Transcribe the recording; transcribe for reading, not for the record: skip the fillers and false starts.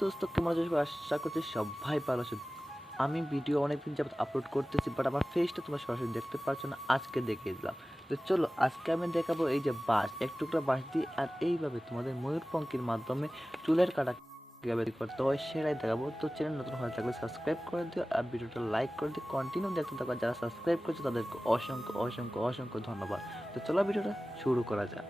দোস্ত, কেমন আছো? আশা করছি সবাই ভালো আছো। আমি ভিডিও অনেকদিন যাবত আপলোড করতেছি, বাট আমার ফেসটা তোমরা সরাসরি দেখতে পারছো না। আজকে দেখিয়ে দিলাম। তো চলো, আজকে আমি দেখাবো এই যে বাঁশ, এক টুকরা বাঁশ দিয়ে আর এইভাবে তোমাদের ময়ূরপঙ্খির মাধ্যমে চুলের কাটা কীভাবে করতে হয় সেটাই দেখাবো। তো চ্যানেল নতুন হয়ে থাকলে সাবস্ক্রাইব করে দিও আর ভিডিওটা লাইক করে দিও। কন্টিনিউ দেখতে থাকো। যারা সাবস্ক্রাইব করছো তাদেরকে অসংখ্য অসংখ্য অসংখ্য ধন্যবাদ। তো চলো ভিডিওটা শুরু করা যাক।